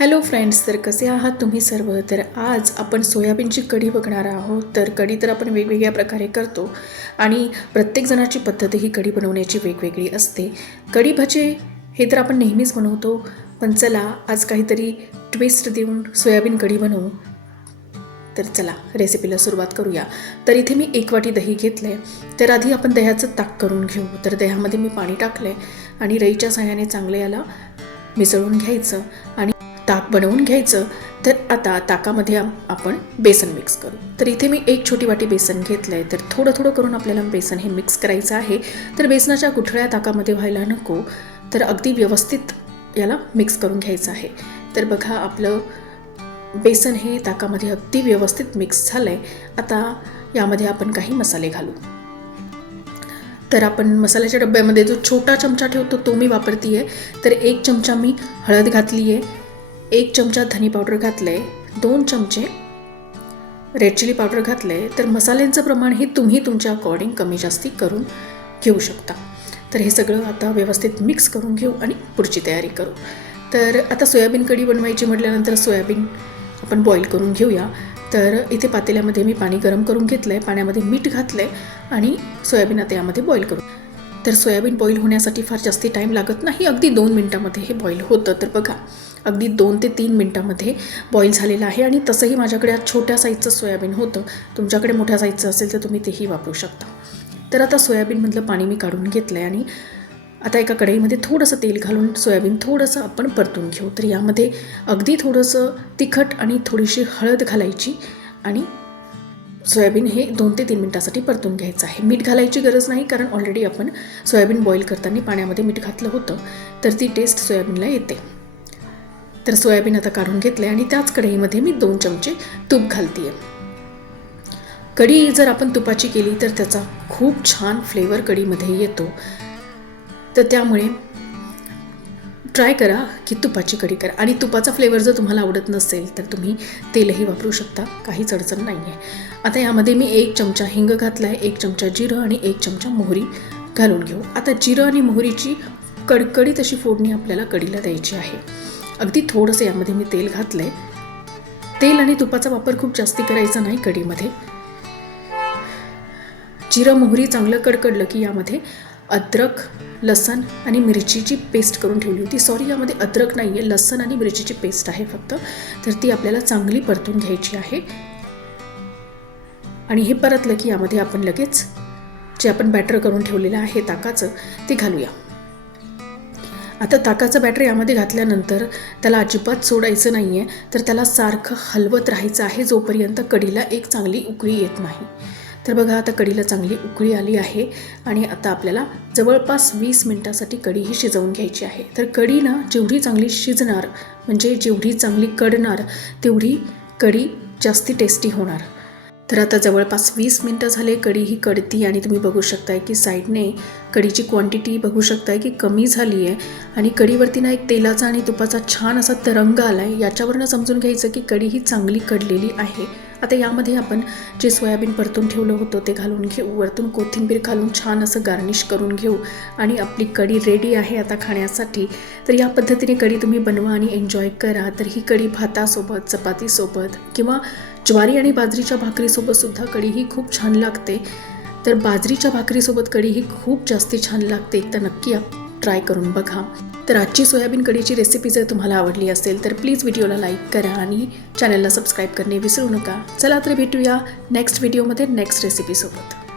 Hello friends, तर कसे आहात तुम्ही सर्व. तर आज आपण सोयाबीनची कढी बघणार आहोत. तर कढी तर आपण वेगवेगळ्या प्रकारे करतो आणि प्रत्येक जणाची पद्धत ही कढी बनवण्याची वेगवेगळी असते. कढी भजे हे तर आपण नेहमीच बनवतो, पण चला आज काहीतरी ट्विस्ट देऊन सोयाबीन कढी बनवू. तर चला रेसिपीला सुरुवात करूया. तर इथे मी 1 वाटी दही घेतलं आहे. तर आधी आपण दह्याचं ताक करून घेऊ. तर दह्यामध्ये मी पाणी टाकलं आहे आणि रईच्या साहाय्याने चांगलं याला मिसळून घ्यायचं आणि ताक बनवून घ्यायचं. तर आता ताकामध्ये आपण बेसन मिक्स करू. तर इथे मी 1 छोटी वाटी बेसन घेतलं आहे. तर थोडं थोडं करून आपल्याला बेसन हे मिक्स करायचं आहे. तर बेसनाच्या गुठळ्या ताकामध्ये व्हायला नको, तर अगदी व्यवस्थित याला मिक्स करून घ्यायचं आहे. तर बघा आपलं बेसन हे ताकामध्ये अगदी व्यवस्थित मिक्स झालं आहे. आता यामध्ये आपण काही मसाले घालू. तर आपण मसाल्याच्या डब्यामध्ये जो छोटा चमचा ठेवतो तो मी वापरते आहे. तर 1 चमचा मी हळद घातली आहे, 1 चमचा धनी पावडर घातलं आहे, 2 चमचे रेड चिली पावडर घातलं आहे. तर मसाल्यांचं प्रमाण हे तुम्ही तुमच्या अकॉर्डिंग कमी जास्ती करून घेऊ शकता. तर हे सगळं आता व्यवस्थित मिक्स करून घेऊ आणि पुढची तयारी करू. तर आता सोयाबीन कढी बनवायची म्हटल्यानंतर सोयाबीन आपण बॉईल करून घेऊया. तर इथे पातेल्यामध्ये मी पाणी गरम करून घेतलं आहे, पाण्यामध्ये मीठ घातलं आहे आणि सोयाबीन आता यामध्ये बॉईल करू. तर सोयाबीन बॉईल होण्यासाठी फार जास्ती टाईम लागत नाही, अगदी 2 मिनटामध्ये हे बॉईल होतं. तर बघा अगदी 2 ते 3 मिनटामध्ये बॉईल झालेलं आहे. आणि तसंही माझ्याकडे आज छोट्या साईजचं सोयाबीन होतं, तुमच्याकडे मोठ्या साईजचं असेल तर तुम्ही तेही वापरू शकता. तर आता सोयाबीनमधलं पाणी मी काढून घेतलं आहे आणि आता एका कढईमध्ये थोडंसं तेल घालून सोयाबीन थोडंसं आपण परतून घेऊ. तर यामध्ये अगदी थोडंसं तिखट आणि थोडीशी हळद घालायची आणि सोयाबीन हे 2 ते 3 मिनटासाठी परतून घ्यायचं आहे. मीठ घालायची गरज नाही, कारण ऑलरेडी आपण सोयाबीन बॉईल करताना पाण्यामध्ये मीठ घातलं होतं, तर ती टेस्ट सोयाबीनला येते. तर सोयाबीन आता काढून घेतलं आहे आणि त्याच कढईमध्ये मी 2 चमचे तूप घालते आहे. कढी जर आपण तुपाची केली तर त्याचा खूप छान फ्लेवर कढीमध्ये येतो. तर त्यामुळे ट्राय करा की तुपाची कढी करा. आणि तुपाचा फ्लेवर जर तुम्हाला आवडत नसेल तर तुम्ही तेलही वापरू शकता, काहीच अडचण नाही आहे. आता यामध्ये मी 1 चमचा हिंग घातला आहे, 1 चमचा जिरं आणि 1 चमचा मोहरी घालून घेऊ. आता जिरं आणि मोहरीची कडकडीत अशी फोडणी आपल्याला कढीला द्यायची आहे. अगदी थोडंसं यामध्ये मी तेल घातलं आहे. तेल आणि तुपाचा वापर खूप जास्ती करायचा नाही कढीमध्ये. जिरं मोहरी चांगलं कडकडलं की यामध्ये अद्रक, लसण आणि मिरचीची पेस्ट करून ठेवली होती. सॉरी, यामध्ये अद्रक नाही आहे, लसण आणि मिरचीची पेस्ट आहे फक्त. तर ती आपल्याला चांगली परतून घ्यायची आहे. आणि हे परतलं की यामध्ये आपण लगेच जे आपण बॅटर करून ठेवलेलं आहे ताकाचं ते घालूया. आता ताकाचं बॅटर यामध्ये घातल्यानंतर त्याला अजिबात सोडायचं नाही आहे. तर त्याला सारखं हलवत राहायचं आहे जोपर्यंत कढीला एक चांगली उकळी येत नाही. तर बघा आता कढीला चांगली उकळी आली आहे आणि आता आपल्याला जवळपास 20 मिनटासाठी कढी ही शिजवून घ्यायची आहे. तर कढी ना जेवढी चांगली शिजणार, म्हणजे जेवढी चांगली कडणार, तेवढी कढी जास्ती टेस्टी होणार. तर आता जवळपास 20 मिनटं झाले, कढी ही कडती आणि तुम्ही बघू शकताय की साईडने कढीची क्वांटिटी बघू शकताय की कमी झाली आहे आणि कढीवरती ना एक तेलाचा आणि तुपाचा छान असा तरंग आला आहे. याच्यावरनं समजून घ्यायचं की कढी ही चांगली कडलेली आहे. आता यामध्ये आपण जे सोयाबीन परतून ठेवलं होतं ते घालून घेऊ, वरतून कोथिंबीर घालून छान असं गार्निश करून घेऊ आणि आपली कढी रेडी आहे आता खाण्यासाठी. तर या पद्धतीने कढी तुम्ही बनवा आणि एन्जॉय करा. तर ही कढी भातासोबत, चपातीसोबत किंवा ज्वारी आणि बाजरीच्या भाकरीसोबतसुद्धा कढी ही खूप छान लागते. तर बाजरीच्या भाकरीसोबत कढी ही खूप जास्ती छान लागते. एकदा नक्की ट्राय करून बघा. तर आजची सोयाबीन कढीची रेसिपी जर तुम्हाला आवडली असेल तर प्लीज व्हिडिओला लाईक करा आणि चॅनलला सबस्क्राईब करणे विसरू नका. चला तर भेटूया नेक्स्ट व्हिडिओमध्ये नेक्स्ट रेसिपीसोबत.